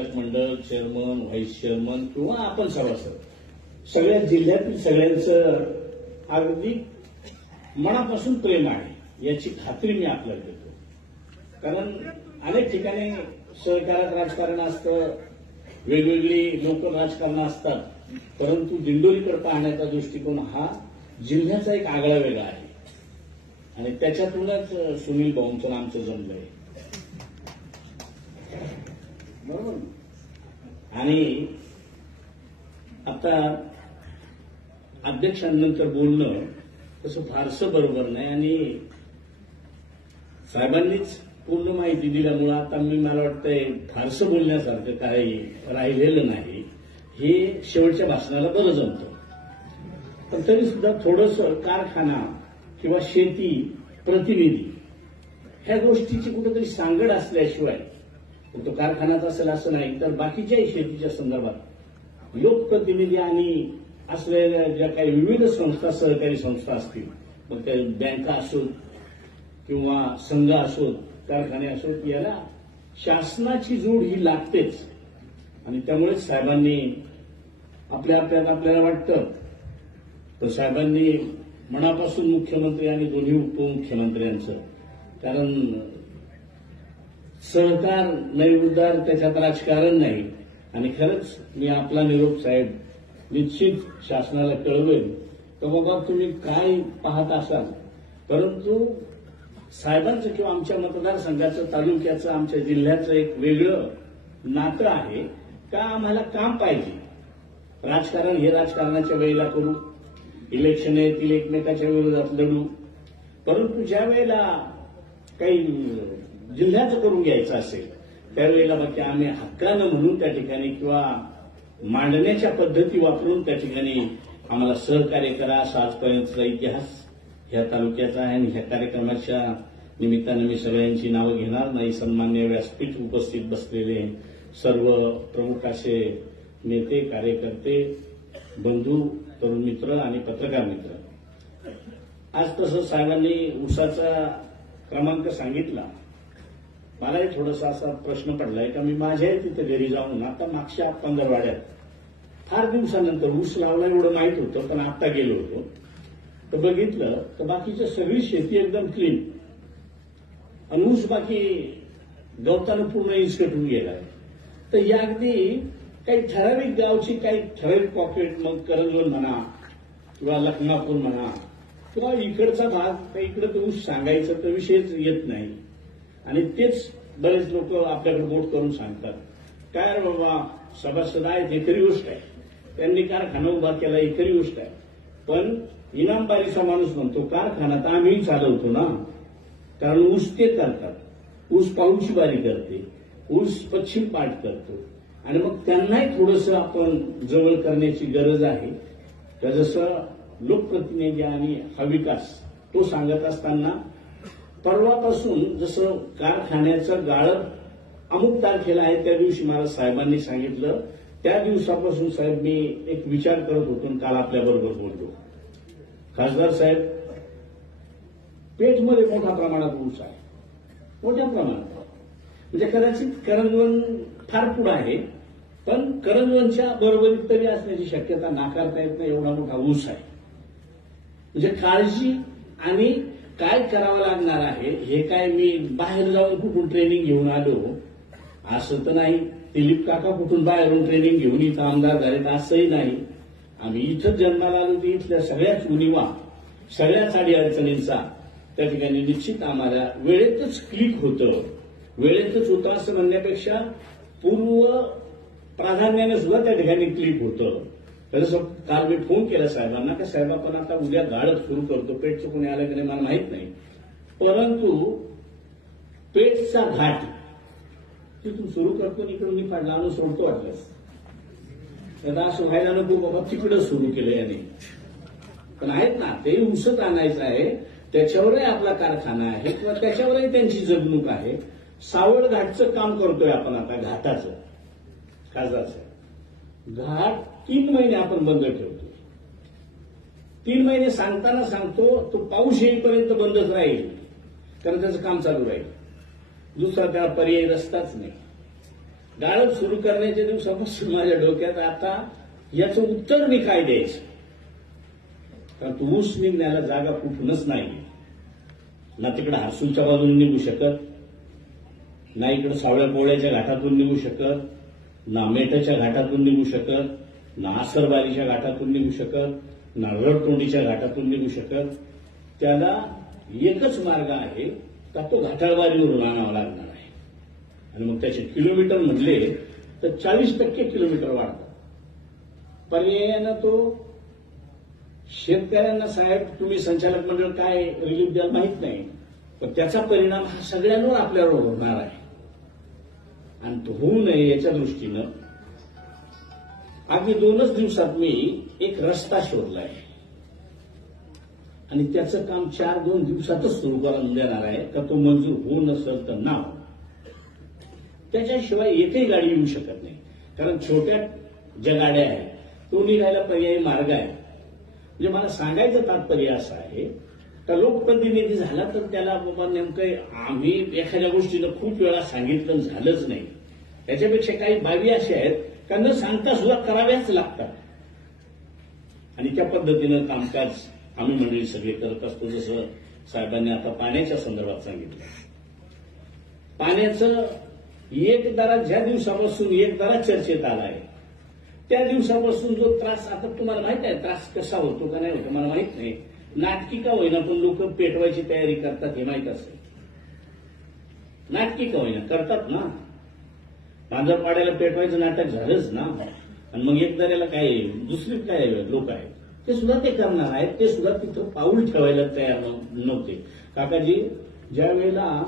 संचालक मंडळ, chairman, vice chairman किंवा आपण सभासद सगळ्या जिल्ह्यातील सगळ्यांचं अगदी मनापासून प्रेम आहे याची खात्री मी आपल्याला देतो. कारण अनेक ठिकाणी सहकारात राजकारण असतं, वेगवेगळी लोक राजकारण असतात, परंतु दिंडोरीकडे पाहण्याचा दृष्टिकोन हा जिल्ह्याचा एक आगळा वेगळा आहे आणि त्याच्यातूनच सुनील भाऊंचं आमचं जमलंय. बरोबर. आणि आता अध्यक्षांनंतर बोलणं तसं फारसं बरोबर नाही आणि साहेबांनीच पूर्ण माहिती दिल्यामुळे आता मला वाटतंय फारसं बोलण्यासारखं काही राहिलेलं नाही. हे शेवटच्या भाषणाला बरं जमतं. पण तरी सुद्धा थोडंसं कारखाना किंवा शेती प्रतिनिधी ह्या गोष्टीची कुठेतरी सांगड असल्याशिवाय फक्त कारखानाच असेल असं नाही तर बाकीच्याही शेतीच्या संदर्भात लोकप्रतिनिधी आणि असलेल्या ज्या काही विविध संस्था, सहकारी संस्था असतील, मग त्या बँका असोत किंवा संघ असोत, कारखाने असोत, याला शासनाची जोड ही लागतेच. आणि त्यामुळेच साहेबांनी आपल्याला वाटतं तर साहेबांनी मनापासून मुख्यमंत्री आणि दोन्ही उपमुख्यमंत्र्यांचं, कारण सहकार नैउद्धार त्याच्यात राजकारण नाही. आणि खरंच मी आपला निरोप साहेब निश्चित शासनाला कळवेल तर बाबा तुम्ही काय पाहत असाल, परंतु साहेबांचं किंवा आमच्या मतदारसंघाचं, तालुक्याचं, आमच्या जिल्ह्याचं एक वेगळं नातं आहे का आम्हाला काम पाहिजे. राजकारण हे राजकारणाच्या वेळेला करू, इलेक्शन येतील एकमेकाच्या विरोधात लढू, परंतु ज्या वेळेला काही जिल्ह्याचं करून घ्यायचं असेल त्यावेळेला बाकी आम्ही हक्कानं म्हणून त्या ठिकाणी किंवा मांडण्याच्या पद्धती वापरून त्या ठिकाणी आम्हाला सहकार्य करा. असा आजपर्यंतचा इतिहास ह्या तालुक्याचा आहे आणि ह्या कार्यक्रमाच्या निमित्तानं मी सगळ्यांची नावं घेणार नाही. सन्मान्य व्यासपीठ उपस्थित बसलेले सर्व प्रमुख असे नेते, कार्यकर्ते, बंधू, तरुण मित्र आणि पत्रकार मित्र, आज तसं साहेबांनी उसाचा क्रमांक सांगितला. मलाही थोडासा असा प्रश्न पडलाय का मी माझ्याही तिथे घरी जाऊन आता मागच्या पंधरवाड्यात फार दिवसानंतर ऊस लावला एवढं माहीत होतं, पण आता गेलो होतो तर बघितलं तर बाकीची सगळी शेती एकदम क्लीन आणि ऊस बाकी गवतानं पूर्ण इसकटून गेलाय. तर या अगदी काही ठराविक गावची काही ठराविक पॉकेट, मग करंजवन म्हणा किंवा लखमापूर म्हणा किंवा इकडचा भाग, काही इकडे तर ऊस सांगायचं तर विषयच येत नाही. आणि तेच बरेच लोक आपल्याकडे बोट करून सांगतात काय रे बाबा सभासद आहेत हे खरी गोष्ट आहे, त्यांनी कारखाना उभा केला ही खरी गोष्ट आहे, पण इनामबारीचा माणूस म्हणतो कारखाना तर आम्ही चालवतो ना, कारण ऊस ते करतात, ऊस पाऊची बारी करते, ऊस पश्चिम पाठ करतो आणि मग त्यांनाही थोडंसं आपण जवळ करण्याची गरज आहे. तर जसं लोकप्रतिनिधी आणि हा विकास तो सांगत असताना परवापासून जसं कारखान्याचं गाळप अमुक तारखेला आहे त्या दिवशी मला साहेबांनी सांगितलं, त्या दिवसापासून साहेब मी एक विचार करत होतो काल आपल्याबरोबर बोललो. खासदार साहेब, पेठमध्ये मोठ्या प्रमाणात ऊस आहे, मोठ्या प्रमाणात, म्हणजे कदाचित करंजवन फार पुढे आहे, पण करंजवनच्या बरोबरीत तरी असण्याची शक्यता नाकारता येत नाही, एवढा मोठा ऊस आहे. म्हणजे काळजी आणि काय करावं लागणार आहे हे काय मी बाहेर जाऊन कुठून ट्रेनिंग घेऊन आलो असं तर नाही, दिलीप काका कुठून बाहेरून ट्रेनिंग घेऊन इथं आमदार झालेत असंही नाही. आम्ही इथं जन्माला आलो की इथल्या सगळ्याच उणिवा, सगळ्याच अडीअडचणींचा त्या ठिकाणी निश्चित आम्हाला वेळेतच क्लिक होतं. वेळेतच होतं असं म्हणण्यापेक्षा पूर्व प्राधान्याने सुद्धा त्या ठिकाणी क्लिक होतं. तसं काल मी फोन केला साहेबांना की साहेब आपण आता उद्या गाळप सुरू करतो, पेठचं कोणी आलं की नाही मला माहित नाही, परंतु पेठचा घाट तिथून सुरू करतो इकडून मी पाडला आणून सोडतो वाटलंच. आता असं व्हायला नको बाबा तिकडं सुरू केलं याने, पण आहेत ना ते उसत आणायचं आहे, त्याच्यावरही आपला कारखाना आहे किंवा त्याच्यावरही त्यांची जगणूक आहे. सावळ घाटचं काम करतोय आपण आता, घाटाचं खासदारचं घाट 3 महिने आपण बंद ठेवतो. 3 महिने सांगताना सांगतो तो पाऊस येईपर्यंत बंदच राहील, कारण त्याचं काम चालू राहील, दुसरा त्याला पर्यायी रस्ताच नाही. गाळप सुरू करण्याच्या दिवसापासून माझ्या डोक्यात आता याचं उत्तर मी काय द्यायचं, कारण तो ऊस निघण्याला जागा कुठूनच नाही ना, तिकडे हर्सूलच्या बाजूने निघू शकत, ना इकडे सावळ्या पोळ्याच्या घाटातून निघू शकत, ना मेटाच्या घाटातून निघू शकत, ना आसरबारीच्या घाटातून निघू शकत, ना रडतोंडीच्या घाटातून निघू शकत. त्याला एकच मार्ग आहे का तो घाटाळवारीवरून आणावा लागणार आहे. आणि मग त्याचे किलोमीटर म्हटले तर 40% किलोमीटर वाढतात. पर्यायानं तो शेतकऱ्यांना साहेब तुम्ही संचालक मंडळ काय रिलीफ द्याल माहित नाही, पण त्याचा परिणाम हा सगळ्यांवर आपल्यावर होणार आहे. आणि तो होऊ नये याच्या दृष्टीनं अगदी 2च दिवसात मी एक रस्ता शोधलाय आणि त्याचं काम 2 दिवसातच सुरू करून देणार आहे. का तो मंजूर होऊ नसेल तर ना, त्याच्याशिवाय एकही गाडी येऊ शकत नाही. कारण छोट्या ज्या गाड्या आहेत तो निघायला पर्यायी मार्ग आहे. म्हणजे मला सांगायचं तात्पर्य असं आहे का लोकप्रतिनिधी झाला तर त्याला बाबा नेमकं आम्ही एखाद्या गोष्टीनं खूप वेळा सांगितलं झालंच नाही. त्याच्यापेक्षा काही बाबी अशा आहेत का न सांगता सुद्धा कराव्याच लागतात. आणि त्या पद्धतीनं कामकाज आम्ही मंडळी सगळे करत असतो. जसं साहेबांनी आता पाण्याच्या संदर्भात सांगितलं, पाण्याचं एक दरा ज्या दिवसापासून एक दरा चर्चेत आलाय त्या दिवसापासून जो त्रास, आता तुम्हाला माहित आहे त्रास कसा होतो का नाही होतो मला माहित नाही, नाटकी का होईना पण लोक पेटवायची तयारी करतात हे माहित असेल. नाटकी का होईना करतात ना, पांजरपाड्याला पेटवायचं नाटक झालंच ना. आणि मग एक दऱ्याला काय दुसरी काय लोक आहेत ते सुद्धा ते करणार आहेत, ते सुद्धा तिथं पाऊल ठेवायला तयार नव्हते. काकाजी ज्या वेळेला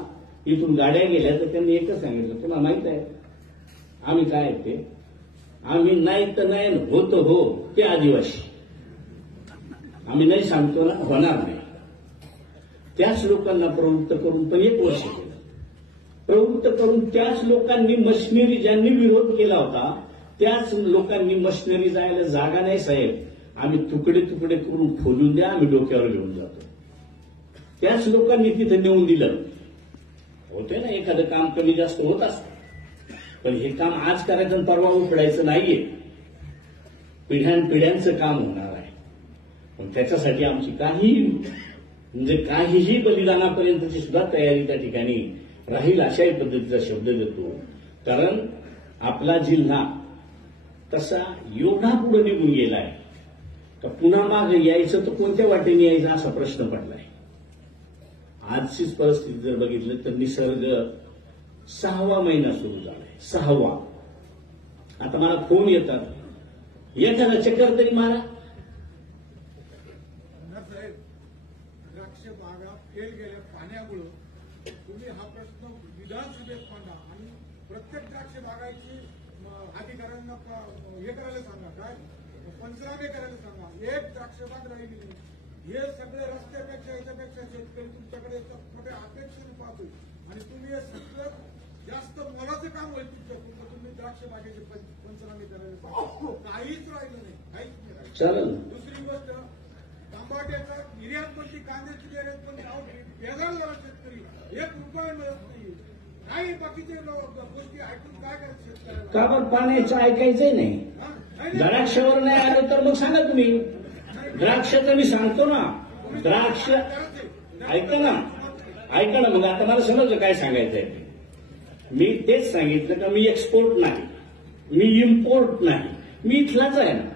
इथून गाड्या गेल्या तर त्यांनी एकच सांगितलं, तुम्हाला माहित आहे आम्ही काय आहे ते, आम्ही नाही तर नाही होत हो ते आदिवासी, आम्ही नाही सांगतो ना होणार नाही. त्याच लोकांना प्रवृत्त करून पण 1 वर्ष केलं. प्रवृत्त करून त्याच लोकांनी मशिनरी ज्यांनी विरोध केला होता त्याच लोकांनी मशिनरी जायला जागा नाही साहेब, आम्ही तुकडे तुकडे करून खोलून द्या, आम्ही डोक्यावर घेऊन जातो. त्याच लोकांनी तिथं नेऊन दिलं. होते ना एखादं काम कमी जास्त होत असतं, पण हे काम आज करायचं आणि परवा उघडायचं नाहीये, पिढ्यानपिढ्यांचं काम होणार आहे. पण त्याच्यासाठी आमची काहीही बलिदानापर्यंतची सुद्धा तयारी त्या ठिकाणी राहील अशाही पद्धतीचा शब्द देतो. कारण आपला जिल्हा तसा एवढा पुढे निघून गेलाय तर पुन्हा मागे यायचं तर कोणत्या वाटेने यायचं असा प्रश्न पडलाय. आजचीच परिस्थिती जर बघितलं तर निसर्ग 6वा महिना सुरू झालाय, 6वा. आता मला फोन येतात, एखादा चक्कर तरी मारा. साहेब द्राक्ष बागा फेल गेल्या पाण्यामुळं तुम्ही हा प्रश्न विधानसभेत मांडा आणि प्रत्येक द्राक्ष बागायची अधिकाऱ्यांना हे करायला सांगा, काय पंचनामे करायला सांगा. एक द्राक्ष बाग राहिली नाही. हे सगळे रस्त्यापेक्षा याच्यापेक्षा शेतकरी तुमच्याकडे मोठ्या अपेक्षेने पाहतो आणि तुम्ही हे सगळं जास्त मोलाचं काम होईल तुमच्याकडून. तुम्ही द्राक्ष बागेचे पंचनामे करायला सांगा. काहीच राहिलं नाही, काहीच नाही राहिलं. दुसरी गोष्ट, टमाट्याचा निर्यात बंदी, कांद्याची निर्यात बंदी, बेजार झाला शेतकरी, 1 रुपया मिळत नाही. काही बाकीचे गोष्टी ऐकून काय करायचं शेतकऱ्याला? का पण पाण्याचं ऐकायचंय नाही. द्राक्षावर नाही आलं तर मग सांगा तुम्ही. द्राक्षाचं मी सांगतो ना, द्राक्ष ऐका ना मग आता मला समजलं काय सांगायचंय. मी तेच सांगितलं का मी एक्सपोर्ट नाही, मी इम्पोर्ट नाही, मी इथलाच आहे ना.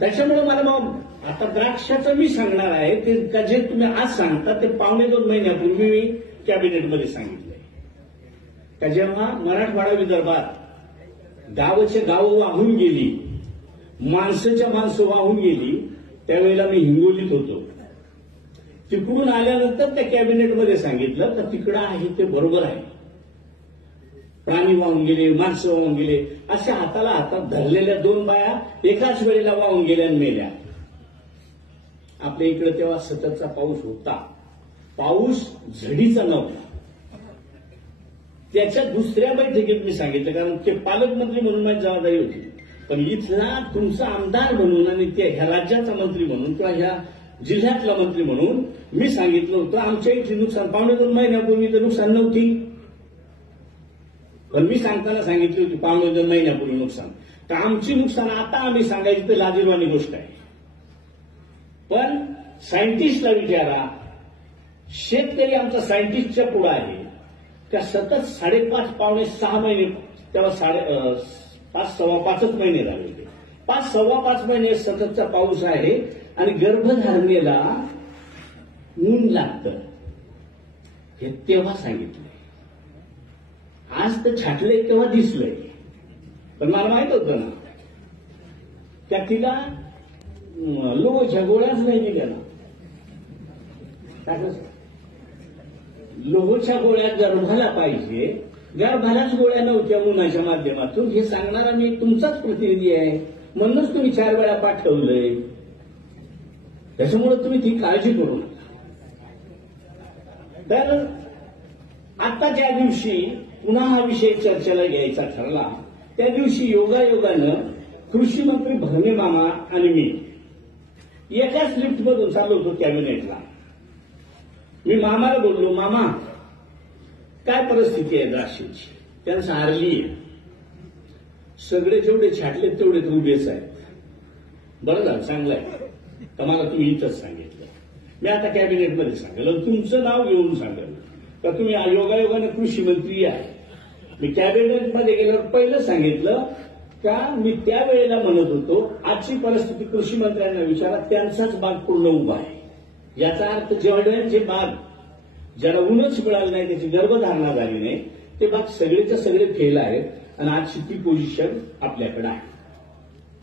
त्याच्यामुळे मला मग आता द्राक्षाचं मी सांगणार आहे ते का जे तुम्ही आज सांगता ते 2.5 महिन्यापूर्वी मी कॅबिनेटमध्ये सांगितलंय. का जेव्हा मराठवाडा विदर्भात गावचे गावं वाहून गेली, माणसाच्या माणसं वाहून गेली, त्यावेळेला मी हिंगोलीत होतो. तिकडून आल्यानंतर त्या कॅबिनेटमध्ये सांगितलं तर तिकडं आहे ते बरोबर आहे. प्राणी वाहून गेले, माणसं वाहून गेले, अशा हाताला हातात धरलेल्या 2 बाया एकाच वेळेला वाहून गेल्या आणि मेल्या. आपल्या इकडे तेव्हा सततचा पाऊस होता, पाऊस झडीचा नव्हता. त्याच्या दुसऱ्या बैठकीत मी सांगितलं, कारण ते पालकमंत्री म्हणून माझी जबाबदारी होती, पण इथला तुमचा आमदार म्हणून आणि ते ह्या राज्याचा मंत्री म्हणून किंवा ह्या जिल्ह्यातला मंत्री म्हणून मी सांगितलं होतं आमच्या इथली नुकसान 2.5 महिन्यापूर्वी तर नुकसान नव्हती. पण मी सांगताना सांगितली होती 2 महिन्यापूर्वी नुकसान. तर आमची नुकसान आता आम्ही सांगायची तर लाजिरवाणी गोष्ट आहे. पण सायंटिस्टला विचारा, शेतकरी आमचा सायंटिस्टच्या पुढे आहे का सतत 5.5 पावणे 6 महिने, तेव्हा 5.5 महिने झाले होते. 5.5 महिने सततचा पाऊस आहे आणि गर्भधारणेला ऊन लागतं हे तेव्हा सांगितलंय. आज तर छाटलंय तेव्हा दिसलंय, पण मला माहित होतं ना त्या तिला लोहच्या गोळ्याच नाही दिल्या ना. लोहच्या गोळ्या गर्भाला पाहिजे, गर्भालाच गोळ्या नव्हत्या उन्हाच्या माध्यमातून, हे सांगणारा मी तुमचाच प्रतिनिधी आहे. म्हणूनच तुम्ही 4 वेळा पाठवलंय. त्याच्यामुळे तुम्ही ती काळजी करू नका. तर आता ज्या दिवशी पुन्हा हा विषय चर्चेला घ्यायचा ठरला त्या दिवशी योगायोगानं कृषी मंत्री भरणे मामा आणि मी एकाच लिफ्टमधून चाललो होतो कॅबिनेटला. मी मामाला बोललो, मामा काय परिस्थिती आहे द्राक्षाची? त्यांचं हारली आहे. सगळे जेवढे छाटले तेवढे तर उभेच आहेत. बरं झालं, चांगलं आहे. तर मला तुम्ही इथंच सांगितलं. मी आता कॅबिनेटमध्ये सांगितलं, तुमचं नाव घेऊन सांगितलं तर तुम्ही योगायोगाने कृषी मंत्री आहे. मी कॅबिनेटमध्ये गेल्यावर पहिलं सांगितलं का मी त्यावेळेला म्हणत होतो आजची परिस्थिती कृषी मंत्र्यांना विचारा, त्यांचाच बाग पूर्ण उभा आहे. याचा अर्थ जेवढ्यांचे बाग ज्याला ऊनच मिळालं नाही, त्याची गर्भधारणा झाली नाही, ते बाग सगळेच्या सगळे फेल आहेत आणि आजची ती पोझिशन आपल्याकडे आहे.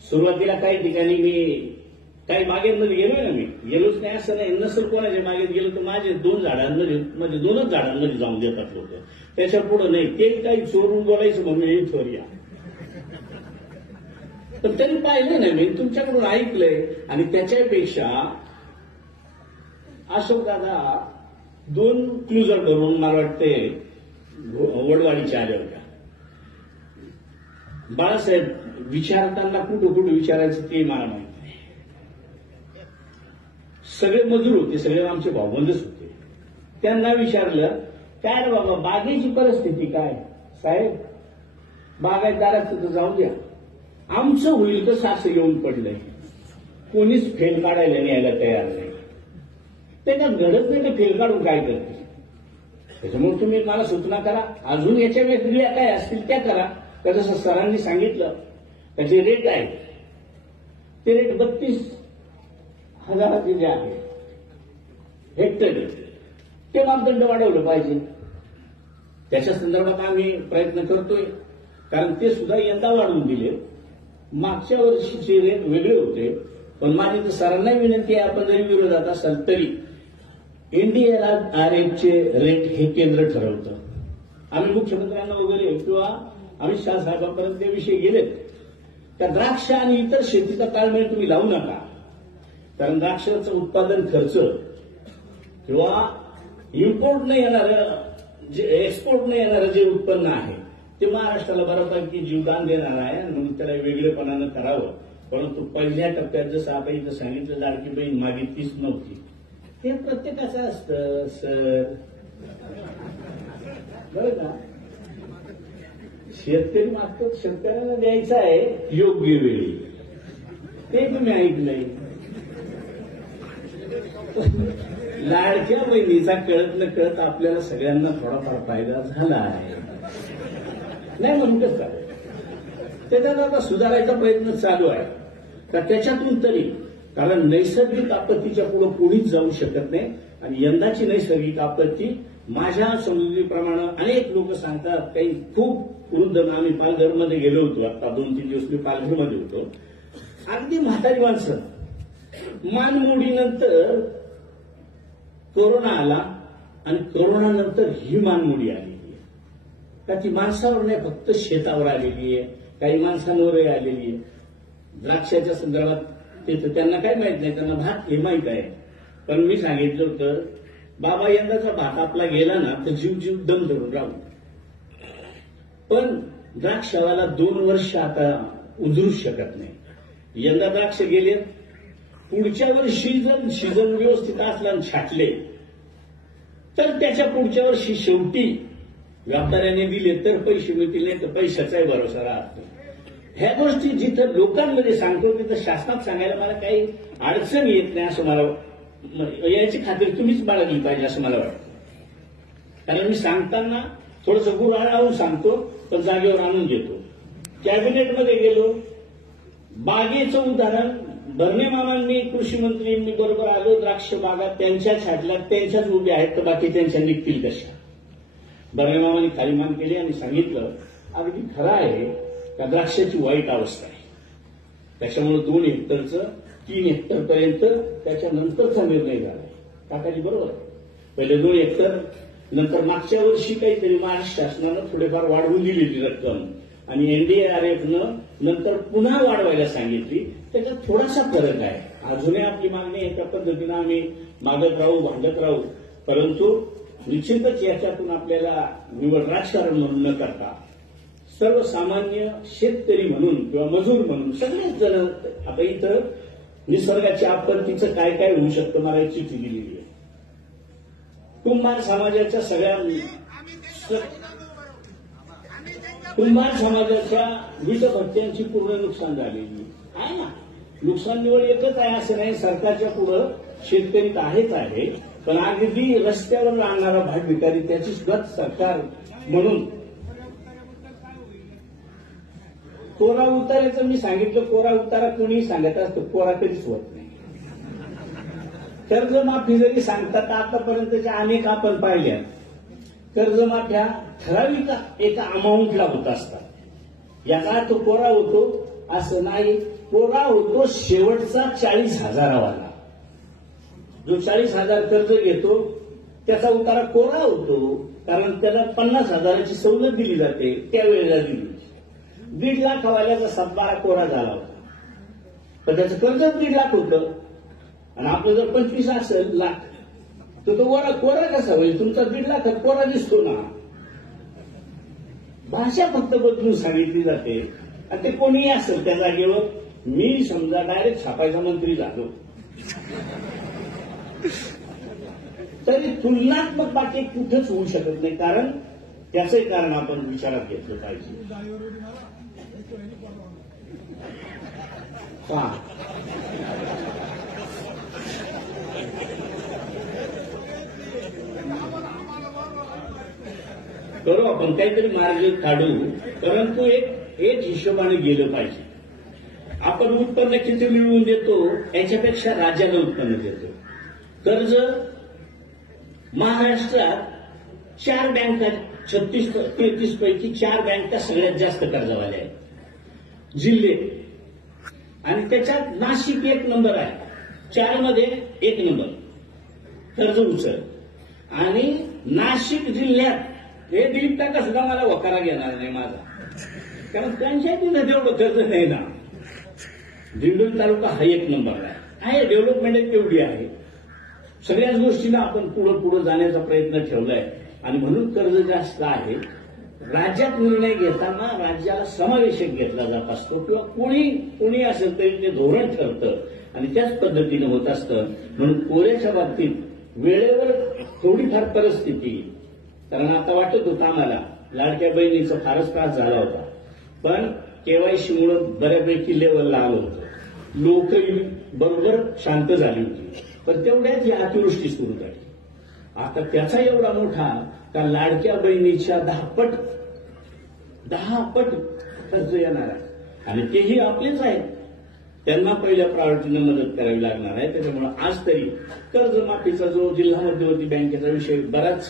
सुरुवातीला काही ठिकाणी मी काही बागेमध्ये गेलोय ना, मी गेलोच नाही असं नाही. नसेल कोणाच्या बागेत गेलो तर माझे 2 झाडांमध्ये म्हणजे 2च झाडांमध्ये जाऊन देतात लोक, त्याच्या पुढे नाही. ते काही चोरून बोलायचं म्हणून हे चोरिया. पण त्यांनी पाहिलं नाही, मी तुमच्याकडून ऐकलंय. आणि त्याच्यापेक्षा अशोक दादा 2 क्लुजर धरून मला वाटते वडवाडीचे आले होत्या. बाळासाहेब विचारताना कुठं कुठं विचारायचं ते मला माहिती नाही. सगळे मजूर होते, सगळे आमचे भाऊबंदच होते. त्यांना विचारलं, काय रे बाबा बागेची परिस्थिती काय? साहेब बागायतदाराचं तर जाऊ द्या, आमचं होईल तर सासं येऊन पडलंय. कोणीच फेल काढायला न्यायला तयार नाही. त्यांना घडत नाही तर फेल काढून काय करते? त्याच्यामुळे तुम्ही मला सूचना करा, अजून याच्या वेगळ्या काय असतील त्या करा. तर जसं सरांनी सांगितलं त्याचे रेट आहे, ते रेट 32,000 जे आहे हेक्टर, ते मापदंड वाढवलं पाहिजे. त्याच्या संदर्भात आम्ही प्रयत्न करतोय, कारण ते सुद्धा यंदा वाढवून दिले. मागच्या वर्षीचे रेट वेगळे होते. पण माझी तर सरांना विनंती आहे, आपण जरी विरोधात असाल तरी NDRFचे रेट हे केंद्र ठरवतं. आम्ही मुख्यमंत्र्यांना वगैरे किंवा अमित शहा साहेबांपर्यंत ते विषय गेलेत. त्या द्राक्ष आणि इतर शेतीचा ताळमेळ तुम्ही लावू नका, कारण द्राक्षाचं उत्पादन खर्च किंवा इम्पोर्ट न येणारं जे एक्सपोर्ट न येणारं जे उत्पन्न आहे ते महाराष्ट्राला बऱ्यापैकी जीवदान देणार आहे. म्हणून त्याला वेगळेपणानं करावं. परंतु पहिल्या टप्प्यात जसं आपण इथं सांगितलं, लाडकी बहीण मागितलीच नव्हती, ते प्रत्येकाचं असतं सर, बरं का? शेतकरी मागतो, शेतकऱ्यांना द्यायचं आहे योग्य वेळी, ते तुम्ही ऐकलंय. लाडक्या बहिणीचा कळत न कळत आपल्याला सगळ्यांना थोडाफार फायदा झाला आहे, नाही म्हणून कसं? त्याच्यात आता सुधारायचा प्रयत्न चालू आहे का त्याच्यातून तरी, कारण नैसर्गिक आपत्तीच्या पुढे कोणीच जाऊ शकत नाही. आणि यंदाची नैसर्गिक आपत्ती माझ्या समजुतीप्रमाणे अनेक लोक सांगतात, काही खूप वृद्ध, आम्ही पालघरमध्ये गेलो होतो, आता 2-3 दिवस मी पालघरमध्ये होतो, अगदी म्हातारी माणसं, मानमोडीनंतर कोरोना आला आणि कोरोनानंतर ही मानमोडी आलेली आहे. का ती माणसावर नाही, फक्त शेतावर आलेली आहे, काही माणसांवरही आलेली आहे. द्राक्षाच्या संदर्भात ते तर त्यांना काय माहित नाही, त्यांना भात हे माहित आहे. पण मी सांगितलं होतं, बाबा यंदाचा भात आपला गेला ना तर जीव जीव दम धरून राहू. पण द्राक्षावाला 2 वर्ष आता उजरूच शकत नाही. यंदा द्राक्ष गेले, पुढच्या वर्षी जर सीझन व्यवस्थित असला आणि छाटले तर त्याच्या पुढच्या वर्षी शेवटी व्यापाऱ्याने दिले तर पैसे मिळतील, नाही तर पैशाचाही भरोसा राहत नाही. ह्या गोष्टी जिथं लोकांमध्ये सांगतो तिथं शासनात सांगायला मला काही अडचण येत नाही असं मला याची खात्री तुम्हीच बाळगली पाहिजे असं मला वाटतं. कारण मी सांगताना थोडंसं गुऱ्हाळाहून सांगतो पण जागेवर आणून घेतो. कॅबिनेटमध्ये गेलो, बागेचं उदाहरण बर्ने मामांनी कृषी मंत्रींनी बरोबर आलो, द्राक्ष बागा त्यांच्या छाटल्या, त्यांच्याच उभ्या आहेत तर बाकी त्यांच्या निघतील कशा. बर्ने मामांनी खाली मान केली आणि सांगितलं अगदी खरं आहे का द्राक्षाची वाईट अवस्था आहे, त्याच्यामुळे 2 हेक्टरचं 3 हेक्टरपर्यंत त्याच्यानंतरचा निर्णय झालाय. काकाजी बरोबर आहे, पहिले 2 हेक्टर, नंतर मागच्या वर्षी काहीतरी महाराष्ट्र शासनानं थोडेफार वाढवून दिलेली रक्कम आणि एनडीआरएफनं नंतर पुन्हा वाढवायला सांगितली. त्याच्यात थोडासा फरक आहे. अजूनही आपली मागणी एका पद्धतीनं आम्ही मागत राहू, भांडत राहू, परंतु निश्चितच याच्यातून आपल्याला निवड राजकारण म्हणून न करता सर्वसामान्य शेतकरी म्हणून किंवा मजूर म्हणून सगळेच जण आता इथं निसर्गाच्या आपत्तीचं काय काय होऊ शकतं मला एक चिठ्ठी दिलेली आहे. कुंभार समाजाच्या कुंभार समाजाच्या वीटभट्ट्यांची पूर्ण नुकसान झालेली आहे ना. नुकसान निवड एकच आहे असं नाही, सरकारच्या पुढं शेतकरी तर आहेच आहे, पण अगदी रस्त्यावर आणणारा भाट भिकारी त्याची सुद्धा सरकार म्हणून कोरा उताराचं मी सांगितलं. कोरा उतारा कोणीही सांगत असतं, कोरा कधीच होत नाही. कर्जमाफी जरी सांगतात आतापर्यंतच्या अनेक आपण पाहिल्या, कर्जमाफ्या ठराविक एका अमाऊंटला होत असतात. याचा अर्थ कोरा होतो असं नाही. कोरा होतो शेवटचा 40,000वाला. जो 40,000 कर्ज घेतो त्याचा उतारा कोरा होतो, कारण त्याला 50,000ची सवलत दिली जाते, त्यावेळेला दिली. 1.5 लाखवाल्याचा 7-12 कोरा झाला होता, पण त्याचं कर्ज 1.5 लाख होतं आणि आपलं जर 25 असेल लाख तर तो कोरा कसा होईल? तुमचा 1.5 लाख कोरा दिसतो ना. भाषा फक्त बदलून सांगितली जाते आणि ते कोणीही असेल त्या जागेवर. मी समजा डायरेक्ट छापायचा मंत्री झालो तरी तुलनात्मक बाकी कुठेच होऊ शकत नाही, कारण त्याचंही कारण आपण विचारात घेतलं पाहिजे. करू आपण काहीतरी मार्ग काढू, परंतु एक हिशोबाने गेलं पाहिजे. आपण उत्पन्न किती मिळवून देतो याच्यापेक्षा राज्याला उत्पन्न देतो. कर्ज महाराष्ट्रात 4 बँका 33 पैकी 4 बँका सगळ्यात जास्त कर्जवाल्या आहेत जिल्हे, आणि त्याच्यात नाशिक 1 नंबर आहे. 4 मध्ये 1 नंबर कर्ज उचल. आणि नाशिक जिल्ह्यात हे दिलीप टाका सुद्धा मला वकारा घेणार नाही माझा, कारण पंचायतीनं तेवढं कर्ज नाही ना. दिंडोरी तालुका हा 1 नंबरला आहे. डेव्हलपमेंट तेवढी आहे. सगळ्याच गोष्टींना आपण पुढे जाण्याचा प्रयत्न ठेवलाय आणि म्हणून कर्ज जास्त आहे. राज्यात निर्णय घेताना राज्याला समावेशक घेतला जात असतो किंवा कोणी असेल तरी ते धोरण ठरतं आणि त्याच पद्धतीनं होत असतं. म्हणून कोऱ्याच्या बाबतीत वेळेवर थोडीफार परिस्थिती, कारण आता वाटत होतं आम्हाला लाडक्या बहिणीचा फारच त्रास झाला होता, पण केवायसीमुळे बऱ्यापैकी लेवलला आलं होतं. लोकही बरोबर शांत झाली होती, पण तेवढ्यात ही अतिवृष्टी सुरू झाली. आता त्याचा एवढा मोठा का लाडक्या बहिणीच्या 10 पट खर्च येणार आहे आणि तेही आपलेच आहेत. त्यांना पहिल्या प्रायोरिटीने मदत करावी लागणार आहे. त्याच्यामुळे आज तरी कर्जमाफीचा जो जिल्हा मध्यवर्ती बँकेचा विषय बराच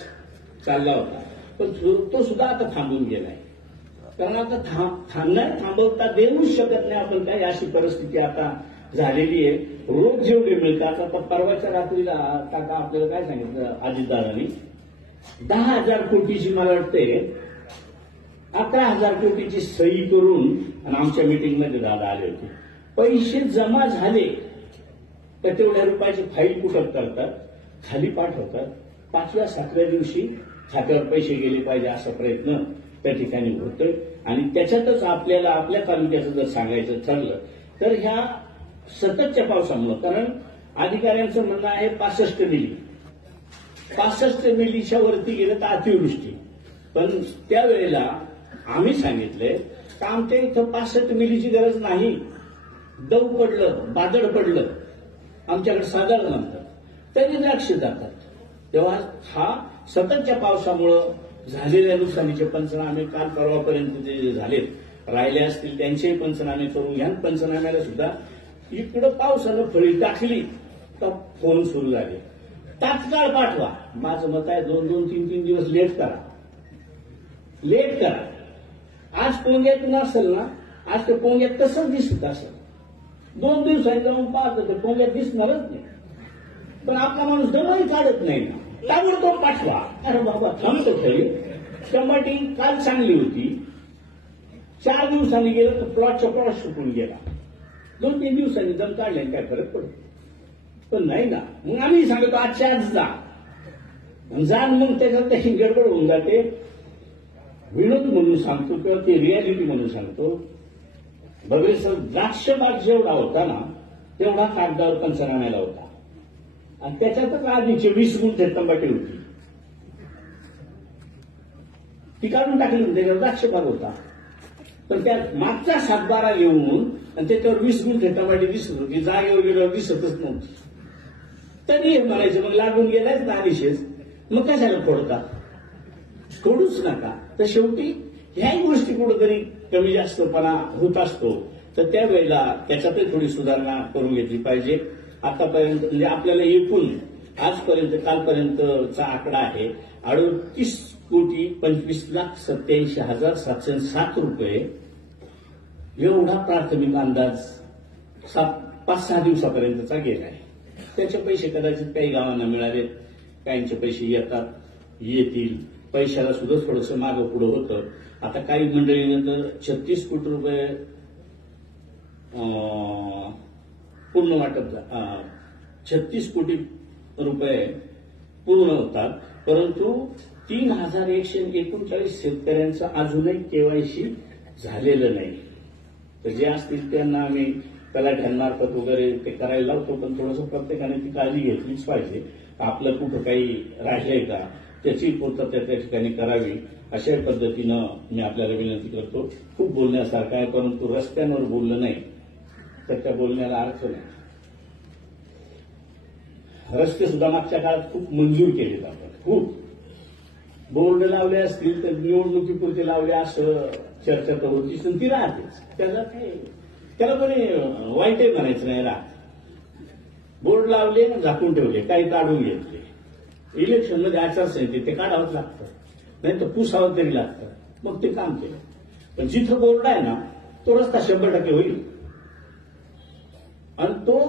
चालला होता, पण तो सुद्धा आता थांबून गेलाय. कारण आता थांबवता देऊच शकत नाही आपण काय, अशी परिस्थिती आता झालेली आहे. रोज जेवढे मिळतात, आता परवाच्या रात्रीला काका आपल्याला काय सांगितलं अजितदारांनी, 10,000 कोटीची मला वाटते 11,000 कोटीची सही करून, आणि आमच्या मीटिंगमध्ये दादा आले होते, पैसे जमा झाले तर तेवढ्या रुपयाची फाईल कुठं करतात, खाली पाठवतात. 5व्या-7व्या दिवशी खात्यावर पैसे गेले पाहिजे असा प्रयत्न त्या ठिकाणी होतोय. आणि त्याच्यातच आपल्याला आपल्या तालुक्याचं जर सांगायचं ठरलं तर ह्या सततच्या पावसामुळे, कारण अधिकाऱ्यांचं म्हणणं आहे 65 मिली 65 मिलीच्या वरती गेलं तर अतिवृष्टी. पण त्यावेळेला आम्ही सांगितले का आमच्या इथं 65 मिलीची गरज नाही. दव पडलं, बादड पडलं, आमच्याकडे साधारण म्हणतात, तरी द्राक्ष जातात. तेव्हा हा सततच्या पावसामुळं झालेल्या नुकसानीचे पंचनामे काल परवापर्यंत जे झालेत राहिले असतील त्यांचेही पंचनामे करून घ्या. पंचनाम्याला सुद्धा इकडं पावसानं फळी टाकली तर फोन सुरू झाले, तात्काळ पाठवा. माझं मत आहे 2-2, 3-3 दिवस लेट करा. आज पोंग्यात नसेल ना, आज ते पोंग्यात तसंच दिसत असेल. 2 दिवसांनी जाऊन पाहतो तर पोंग्यात दिसणारच नाही. पण आपला माणूस दमही काढत नाही ना, ताबडतोब पाठवा. अरे बाबा थांबतो खरी. टमाटी काल चांगली होती, 4 दिवसांनी गेलं तर प्लॉटचा प्लॉट सुटून गेला. 2-3 दिवसांनी दम काढल्याने काय फरक पडतो? पण नाही ना. मग आम्ही सांगतो आजच्या आज जा, मग त्याच्यात काही गडबड होऊन जाते. विनोद म्हणून सांगतो किंवा ते रियालिटी म्हणून सांगतो. बघे सर, द्राक्ष बाग जेवढा होता ना तेवढा कागदावर पंचनाम्याला होता, आणि त्याच्यातच आधीचे 20 गुंठे तंबाटी होती, ती काढून टाकली होती. त्याच्यावर द्राक्ष बाग होता, पण त्या मागचा 7-12 घेऊन आणि त्याच्यावर 20 गुंठे तंबाटी दिसत होती. जागेवर गेल्यावर दिसतच नव्हती. तरी हे म्हणायचं मग लागून गेलायच ना आधीशेच, मग कशाला फोडतात? फोडूच नका. तर शेवटी ह्याही गोष्टी कुठेतरी कमी जास्तपणा होत असतो, तर त्यावेळेला त्याच्यातही थोडी सुधारणा करून घेतली पाहिजे. आतापर्यंत म्हणजे आपल्याला एकूण आजपर्यंत कालपर्यंतचा आकडा आहे 38,25,87,707 रुपये. एवढा प्राथमिक अंदाज 5-6 दिवसापर्यंतचा गेलाय. त्याचे पैसे कदाचित काही गावांना मिळालेत, काहींचे पैसे येतील. पैशाला सुद्धा थोडंसं मागं पुढं होतं. आता काही मंडळीने तर 36 कोटी रुपये पूर्ण वाटप, 36 कोटी रुपये पूर्ण होतात, परंतु 3,139 शेतकऱ्यांचं अजूनही केवायसी झालेलं नाही. तर जे असतील त्यांना आम्ही तलाठ्यांमार्फत वगैरे ते करायला लावतो, पण थोडंसं प्रत्येकाने ती काळजी घेतलीच पाहिजे. आपलं कुठं काही राहिलंय का त्याची पूर्तता त्या ठिकाणी करावी, अशा पद्धतीनं मी आपल्याला विनंती करतो. खूप बोलण्यासारखं आहे, परंतु रस्त्यांवर बोललं नाही तर त्या बोलण्याला अर्थ नाही. रस्ते सुद्धा मागच्या काळात खूप मंजूर केलेत आपण, खूप बोर्ड लावले असतील तर निवडणुकीपुरते लावले असं चर्चा तर होतीच, पण ती राहतेच. त्याला कोणी वाईटही म्हणायचं नाही. राहत बोर्ड लावले झाकून ठेवले, काही काढून घेतले. इलेक्शनमध्ये आचारसंहिते ते काढावंच लागतं, नाही तर पुसावं तरी लागतं. मग ते काम केलं. पण जिथं बोर्ड आहे ना तो रस्ता 100% होईल, आणि तो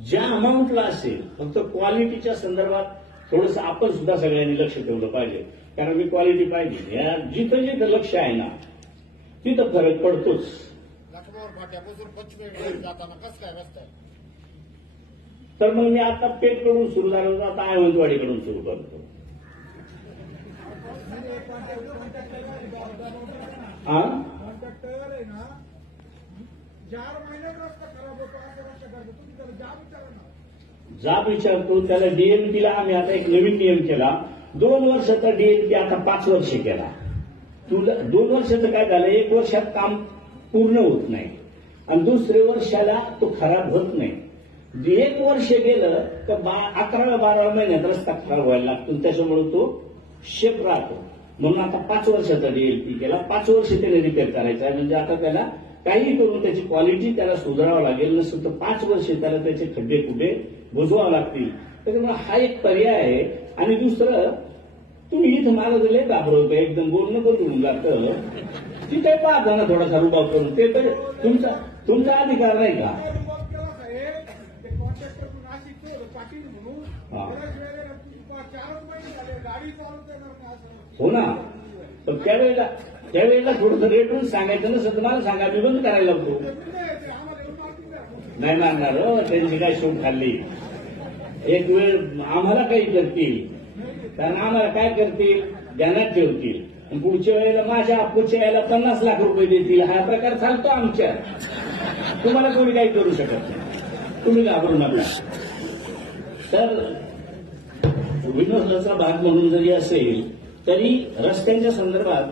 ज्या अमाऊंटला असेल. फक्त क्वालिटीच्या संदर्भात थोडंसं आपण सुद्धा सगळ्यांनी लक्ष ठेवलं पाहिजे, कारण मी क्वालिटी पाहिजे. या जिथं जिथं लक्ष आहे ना तिथं फरक पडतोच. तर मग मी आता पेठकडून सुरू झालो होतो, आता आयवंतवाडीकडून सुरू करतो. हा 4 महिन्यात रस्ता खराब होतो असं रस्ता करतो. तुम्ही त्याला जाब विचारतो. त्याला डीएमपीला आम्ही आता एक नवीन नियम केला. 2 वर्षाचा डीएमपी आता 5 वर्ष केला. तुला 2 वर्षाचं काय झालं, 1 वर्षात काम पूर्ण होत नाही आणि दुसऱ्या वर्षाला तो खराब होत नाही. 1 वर्ष गेलं तर 11व्या-12व्या महिन्यात रस्ता खराब व्हायला लागतो, त्याच्यामुळे तो शेप राहतो. म्हणून आता 5 वर्षाचा डीएलपी केला. 5 वर्ष त्याने रिपेअर करायचा आहे. म्हणजे आता त्याला काही करून त्याची क्वालिटी त्याला सुधारावं लागेल. नसेल तर 5 वर्ष त्याला त्याचे खड्डे कुठे बुजवावं लागतील. त्याच्यामुळे हा एक पर्याय आहे. आणि दुसरं, तुम्ही इथं मला जर लय घाबरवतो, एकदम बोलणं बदलून जातं, तिथे पाहता ना थोडासा रुबाब करून. ते तर तुमचा अधिकार नाही का? हो ना. तर त्यावेळेला थोडंसं रेटून सांगायचं नसतं तर मला सांगा, मी बंद करायला लागतो. नाही मानणार हो, त्यांची काय शोध खाल्ली. एक वेळ आम्हाला काही करतील, कारण आम्हाला काय करतील ध्यानात ठेवतील, आणि पुढच्या वेळेला माझ्या पुढच्या वेळेला 50 लाख रुपये देतील. हा प्रकार चालतो आमच्या. तुम्हाला कोणी काही करू शकत नाही, तुम्ही घाबरू नका. तर विनोदाचा भाग म्हणून जरी असेल तरी रस्त्यांच्या संदर्भात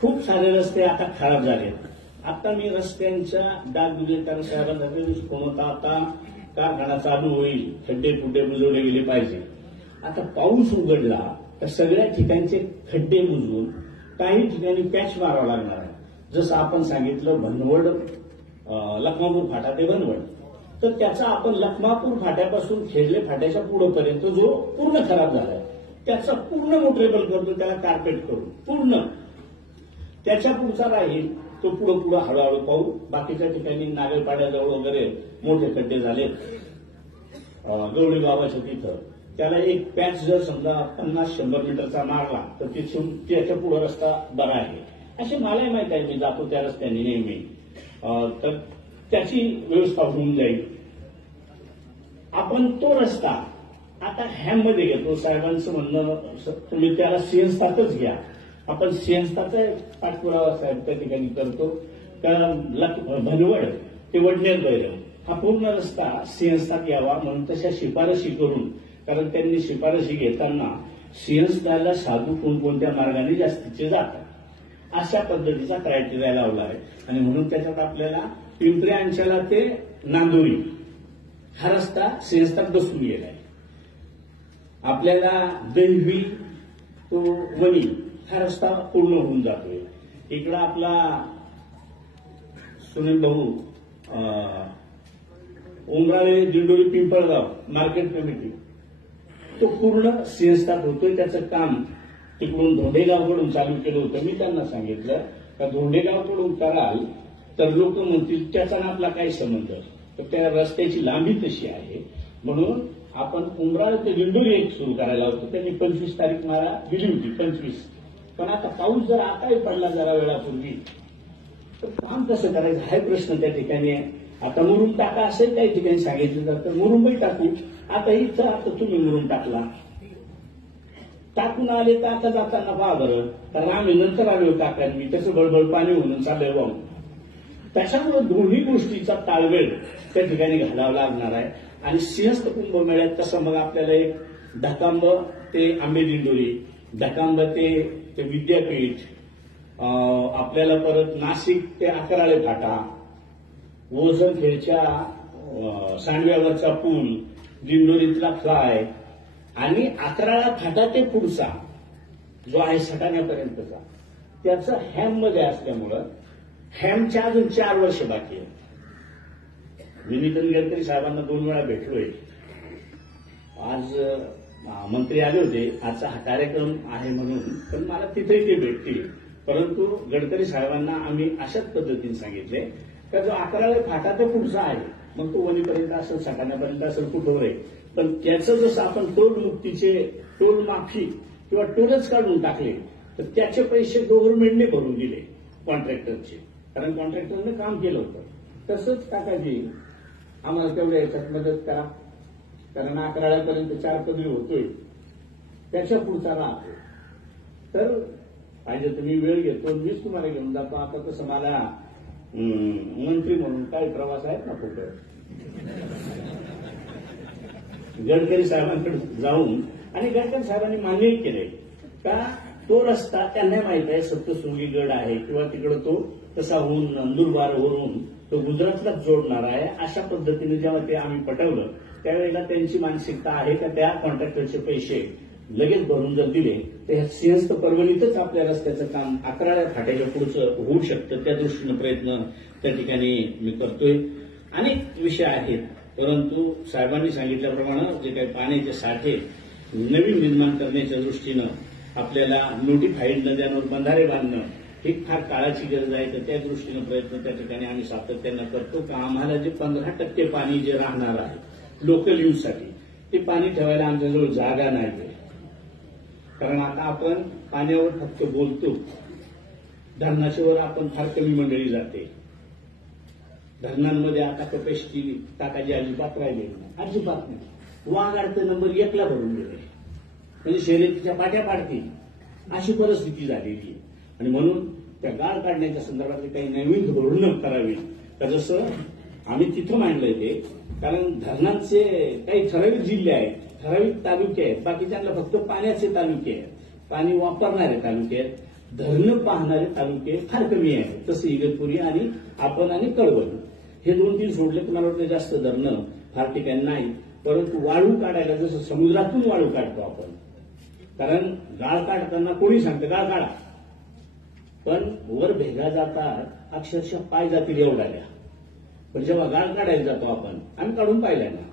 खूप सारे रस्ते आता खराब झाले. आता मी रस्त्यांच्या डागडुजीकर साहेबांना फोन होता, आता कारखाना चालू होईल, खड्डे खुड्डे बुजवले गेले पाहिजे. आता पाऊस उघडला तर सगळ्या ठिकाणचे खड्डे बुजवून काही ठिकाणी पॅच मारावा लागणार आहे. जसं आपण सांगितलं भनवड लखमापूर फाटा ते भनवड, तर त्याचा आपण लखमापूर फाट्यापासून खेडले फाट्याच्या पुढेपर्यंत जो पूर्ण खराब झालाय त्याचा पूर्ण मोटरेबल करतो, त्याला कार्पेट करून पूर्ण. त्याच्या पुढचा राहील तो पुढे हळूहळू पाहू. बाकीच्या ठिकाणी नागेपाड्याजवळ वगैरे मोठे खड्डे झाले, गवळी गावाच्या तिथं त्याला एक पॅच जर समजा 50-100 मीटरचा मारला तर तिथून त्याच्या पुढे रस्ता बरा आहे. असे मलाही माहिती आहे, मी जातो त्या रस्त्याने नेहमी, तर त्याची व्यवस्था होऊन जाईल. आपण तो रस्ता आता हॅममध्ये घेतो. साहेबांचं म्हणणं तुम्ही त्याला सीएनस्तातच घ्या. आपण सीएनस्ताचा पाठपुरावा साहेब त्या ठिकाणी करतो. भनवड ते वडनेर बैरम हा पूर्ण रस्ता सीएनस्तात यावा म्हणून तशा शिफारशी करून, कारण त्यांनी शिफारशी घेताना सीएनस्ताला साधू कोणकोणत्या मार्गाने जास्तीचे जातात अशा पद्धतीचा क्रायटेरिया लावला आहे. आणि म्हणून त्याच्यात आपल्याला पिंपरी अंशाला ते नांदोरी हा रस्ता सीएनस्तात बसून गेलाय. आपल्याला दैवी तो वणी हा रस्ता पूर्ण होऊन जातोय. इकडं आपला सुनील भाऊ उमराळे दिंडोरी पिंपळगाव मार्केट कमिटी तो पूर्ण सीएनस्तात होतोय. त्याचं काम तिकडून धोंडेगावकडून चालू केलं होतं. मी त्यांना सांगितलं का धोंडेगावकडून कराल तर लोक म्हणतील त्याचा ना आपला काही संबंध, तर त्या रस्त्याची लांबी तशी आहे म्हणून आपण उमराळ ते दिंडोरी एक सुरू करायला होतो. त्यांनी 25 तारीख मला दिली होती 25, पण आता पाऊस जर आताही पडला जरा वेळापूर्वी तर काम कसं करायचं हा प्रश्न त्या ठिकाणी आहे. आता मुरुम टाका असंही काही ठिकाणी सांगितलं जातं, मुरुमही टाकू. आता इथं आता तुम्ही मुरुम टाकला, टाकून आले तर आता जाताना पहा बरं, कारण आम्ही नंतर आलो टाकांनी त्याचं बळबळ पाणी होऊन चाललंय वाहून. त्याच्यामुळे दोन्ही गोष्टीचा ताळमेळ त्या ठिकाणी घालावा लागणार आहे. आणि सिंहस्थ कुंभमेळ्यात तसं मग आपल्याला एक ढकांब ते आंबेदिंडोरी, ढकांब ते विद्यापीठ, आपल्याला परत नाशिक ते अकराळे फाटा, ओझरखेडच्या सांडव्यावरचा पूल, दिंडोरीतला फ्लाय आणि अकराळा फाटा ते पुढचा जो आहे सटाण्यापर्यंतचा त्याचं हॅममध्ये असल्यामुळं हॅमच्या अजून 4 वर्ष बाकी आहे. मी नितीन गडकरी साहेबांना 2 वेळा भेटलोय. आज मंत्री आले होते, आजचा हा कार्यक्रम आहे म्हणून, पण मला तिथेही ते भेटतील. परंतु गडकरी साहेबांना आम्ही अशाच पद्धतीने सांगितले का जो अकराळे फाटा तो पुढचा आहे, मग तो वणीपर्यंत असेल, सटाण्यापर्यंत असेल, कुठवर आहे, पण त्याचं जसं आपण टोल माफी किंवा टोलच काढून टाकले तर त्याचे पैसे गव्हर्नमेंटने भरून दिले कॉन्ट्रॅक्टरचे, कारण कॉन्ट्रॅक्टरने काम केलं होतं. तसंच काकाजी आम्हाला तेवढ्या याच्यात मदत करा, कारण अकराळ्यापर्यंत 4 पदरी होतोय, त्याच्या पुढचा राहतो. तर पाहिजे तर मी वेळ घेतो, मीच तुम्हाला घेऊन जातो. आता तसं मला मंत्री म्हणून काही प्रवास आहेत ना कुठं, गडकरी साहेबांकडे जाऊन, आणि गडकरी साहेबांनी मान्यही केलंय का तो रस्ता त्यांना माहित आहे सप्तशृंगी गड आहे किंवा तिकडे तो तसा होऊन नंदुरबारवरून तो गुजरातलाच जोडणार आहे. अशा पद्धतीने जेव्हा ते आम्ही पटवलं त्यावेळेला त्यांची मानसिकता आहे का त्या कॉन्ट्रॅक्टरचे पैसे लगेच भरून जर दिले तर सिंहस्थ परवणीतच आपल्या रस्त्याचं काम अकराळ्या फाट्याच्या पुढचं होऊ शकतं. त्या दृष्टीनं प्रयत्न त्या ठिकाणी मी करतोय. अनेक विषय आहेत, परंतु साहेबांनी सांगितल्याप्रमाणे जे काही पाण्याचे साठे नवीन निर्माण करण्याच्या दृष्टीनं आपल्याला नोटिफाईड नद्यांवर बंधारे बांधणं ही फार काळाची गरज आहे. तर त्या दृष्टीनं प्रयत्न त्या ठिकाणी आम्ही सातत्यानं करतो का आम्हाला जे 15% पाणी जे राहणार आहे लोकल यूजसाठी ते पाणी ठेवायला आमच्याजवळ जागा नाही. कारण आता आपण पाण्यावर फक्त बोलतो, धरणाच्यावर आपण फार कमी मंडळी जाते. धरणांमध्ये आता कपॅसिटी टाकायची अजिबात राहिली नाही, अजिबात नाही. वाघाडचं नंबर 1ला भरून गेले, म्हणजे शर्यतीच्या पाट्या पाडतील अशी परिस्थिती झालेली आहे. आणि म्हणून त्या गाळ काढण्याच्या संदर्भातली काही नवीन धोरणं करावी. तर जसं आम्ही तिथं मांडलंय ते, कारण धरणांचे काही ठराविक जिल्हे आहेत, ठराविक तालुके आहेत, बाकीच्यांना फक्त पाण्याचे तालुके आहेत. पाणी वापरणारे तालुके आहेत, धरणं पाहणारे तालुके फार कमी आहेत. तसं इगतपुरी आणि आपण आणि कळवण हे 2-3 सोडले तर मला वाटतं जास्त धरणं फार ठिकाणी नाही. परंतु वाळू काढायला जसं समुद्रातून वाळू काढतो आपण, कारण गाळ काढताना कोणी सांगतं गाळ काढा, पण वर भेगा जातात अक्षरशः पाय जातील एवढ्याल्या. पण जेव्हा गाळ काढायला जातो आपण, आम्ही काढून पाहिलाय ना,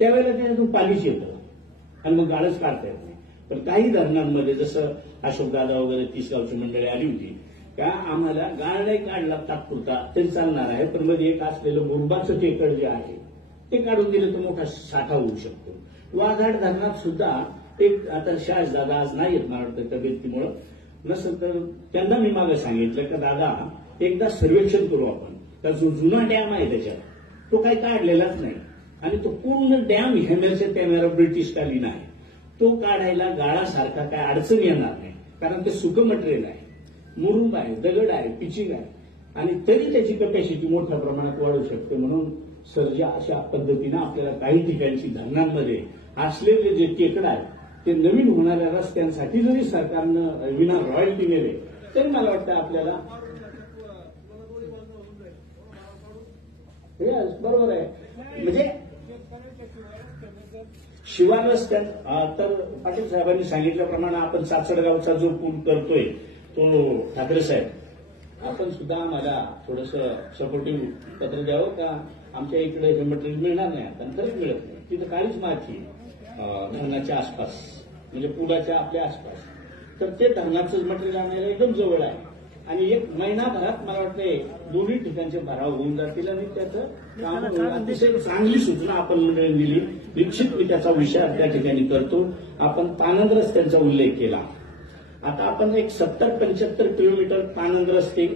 त्यावेळेला त्याच्यातून पाणीच येतं आणि मग गाळच काढता येत नाही. पण काही धरणांमध्ये जसं अशोकदादा वगैरे 30 गावची मंडळी आली होती का आम्हाला गाळ नाही काढला तात्पुरता तरी चालणार आहे, पण मध्ये एक असलेलं मुरबाचं टेकड जे आहे ते काढून दिलं तर मोठा साठा होऊ शकतो. वाघाड धरणात सुद्धा एक आता शासदादा आज नाही येत मला वाटतं तब्येतीमुळं, नसेल तर त्यांना मी मागे सांगितलं का दादा एकदा सर्वेक्षण करू आपण. तर जो जुना डॅम आहे त्याच्यात तो काही काढलेलाच नाही आणि तो पूर्ण डॅम हेमेरच्या कॅमेरा ब्रिटिशकालीन आहे. तो काढायला गाळासारखा काय अडचण येणार नाही, कारण ते सुकं मटेरियल आहे, मुरुंब आहे, दगड आहे, पिचिंग आहे आणि तरी त्याची कपॅसिटी मोठ्या प्रमाणात वाढू शकते. म्हणून सर्जा अशा पद्धतीनं आपल्याला काही ठिकाणची धरणांमध्ये असलेले जे टेकड आहेत ते नवीन होणाऱ्या रस्त्यांसाठी जरी सरकारनं विना रॉयल्टी नेले तरी मला वाटतं आपल्याला बरोबर आहे. म्हणजे शिवार रस्त्यात तर पाटील साहेबांनी सांगितल्याप्रमाणे आपण सासडगावचा जो पूल करतोय तो ठाकरे साहेब आपण सुद्धा आम्हाला थोडंसं सपोर्टिव्ह पत्र द्यावं का आमच्या इकडे हे मटेरियल मिळणार नाही, आता खरंच मिळत नाही. तिथं काळीच माती धरणाच्या आसपास म्हणजे पुलाच्या आपल्या आसपास, तर ते धरणाचं मटेरियल आणायला एकदम जवळ आहे आणि 1 महिनाभरात मला वाटते दोन्ही ठिकाणचे भराव होऊन जातील आणि त्याचं काम अतिशय चांगली सूचना आपण मंडळी दिली. निश्चित मी त्याचा विचार त्या ठिकाणी करतो. आपण पानंद रस्त्यांचा उल्लेख केला. आता आपण एक 70-75 किलोमीटर पानंद रस्ते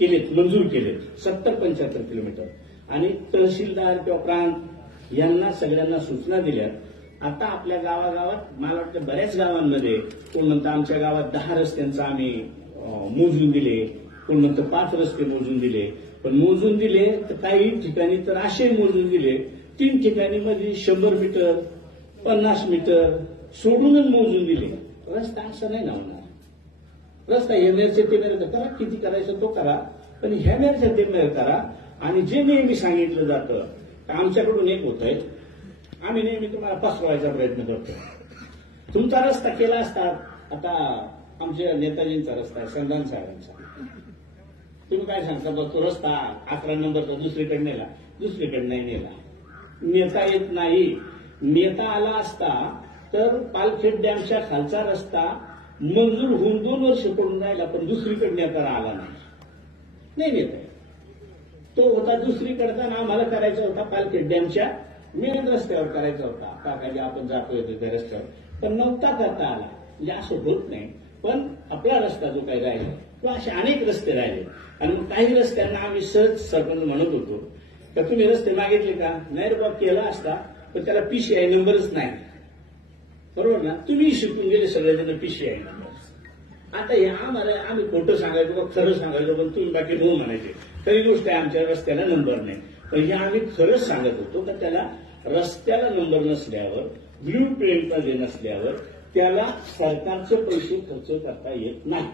केलेत, मंजूर केलेत 70-75 किलोमीटर आणि तहसीलदार किंवा प्रांत यांना सगळ्यांना सूचना दिल्या. आता आपल्या गावागावात मला वाटतं बऱ्याच गावांमध्ये कोण म्हणतं आमच्या गावात 10 रस्त्यांचा आम्ही मोजून दिले, कोण म्हणतं 5 रस्ते मोजून दिले. पण मोजून दिले तर काही ठिकाणी तर असे मोजून दिले 3 ठिकाणी मध्ये 100 मीटर 50 मीटर सोडूनच मोजून दिले. रस्ता असं नाही ना होणार. रस्ता हेमेरचे तेमेर करा, किती करायचं तो करा, पण हेमेरचे तेमेर करा. आणि जे नेहमी सांगितलं जातं आमच्याकडून एक होत आहे, आम्ही नेहमी तुम्हाला फसवायचा प्रयत्न करतो. तुमचा रस्ता केला असता, आता आमच्या नेताजींचा रस्ता आहे संधान साहेबांचा, तुम्ही काय सांगता बघ तो रस्ता 11 नंबरचा दुसरीकडे नेला, दुसरीकडे नाही नेला, नेता येत नाही. नेता आला असता तर पालखेड डॅमच्या खालचा रस्ता मंजूर होऊन 2 वर्ष पडून राहिला, पण दुसरीकडे नेता आला नाही नेता. तो होता दुसरीकडचा ना आम्हाला करायचा होता पालखेड डॅमच्या मेन रस्त्यावर करायचा होता, काकाजी आपण जातोय त्या रस्त्यावर, पण नव्हता करता आला. म्हणजे असं होत नाही. पण आपला रस्ता जो काही राहिला किंवा असे अनेक रस्ते राहिले आणि मग काही रस्त्यांना आम्ही सहज सरपंच म्हणत होतो का तुम्ही रस्ते मागितले का, नाही रे बाबा केला असता पण त्याला PCI नंबरच नाही. बरोबर ना, तुम्ही शिकून गेले सगळ्याजण PCI नंबर. आता हे आम्हाला आम्ही खोटं सांगायचो का खरं सांगायचो, पण तुम्ही बाकी हो म्हणायचे. खरी गोष्ट आहे आमच्या रस्त्याला नंबर नाही, पण हे आम्ही खरंच सांगत होतो का त्याला रस्त्याला नंबर नसल्यावर, ब्ल्यू प्रिंट नसल्यावर त्याला सरकारचे पैसे खर्च करता येत नाही.